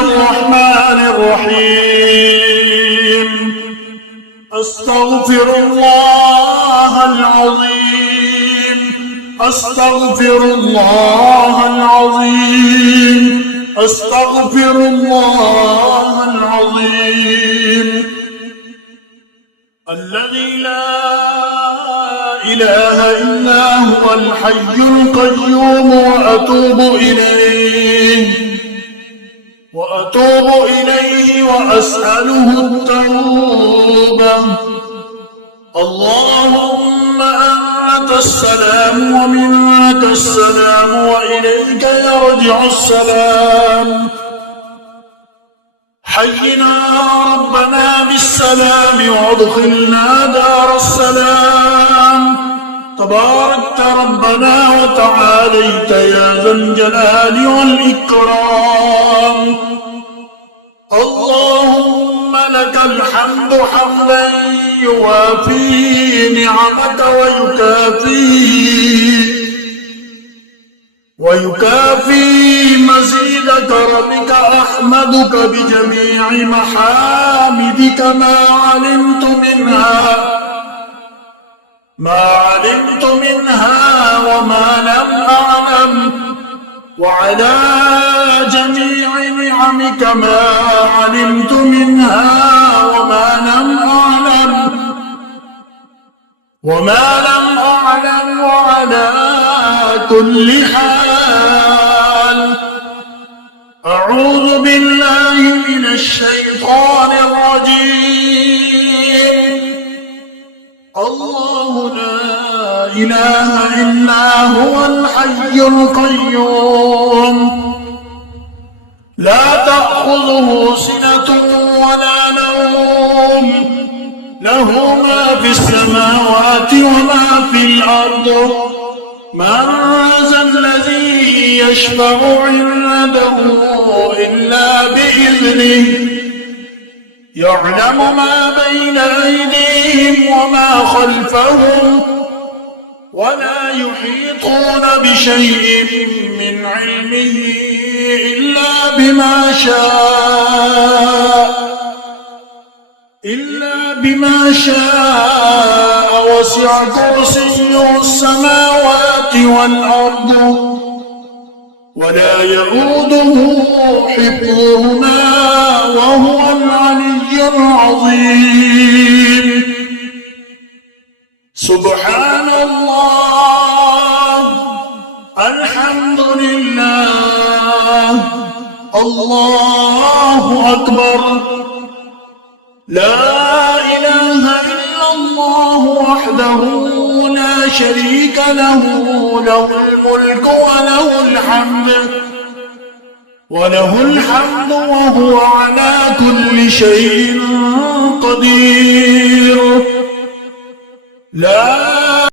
الرحمن الرحيم. أستغفر الله العظيم، أستغفر الله العظيم، أستغفر الله العظيم الذي لا إله إلا هو الحي القيوم، وأتوب إليه وأسأله التوبة. اللهم أنت السلام ومنك السلام وإليك يرجع السلام. حينا ربنا بالسلام وادخلنا دار السلام. تباركت ربنا وتعاليت يا ذا الجلال والإكرام. اللهم لك الحمد حمدا يوافي نعمك ويكافي مزيد كرمك. أحمدك بجميع محامدك ما علمت منها وما لم أعلم، وعلى جميع نعمك ما علمت منها وما لم أعلم، وعلى كل حال. أعوذ بالله من الشيطان الرجيم. الله لا إله إلا هو الحي القيوم، لا تأخذه سنة ولا نوم، له ما في السماوات وما في الأرض. من ذا الذي يشفع عنده إلا بإذنه، يعلم ما بين أيديهم وما خلفهم، ولا يحيطون بشيء من علمه إلا بما شاء، وسع كرسيه السماوات والأرض، ولا يؤوده حفظهما وهو العلي العظيم. سبحان الله، الحمد لله، الله أكبر، لا إله إلا الله وحده لا شريك له، له الملك وله الحمد وهو على كل شيء قدير. لا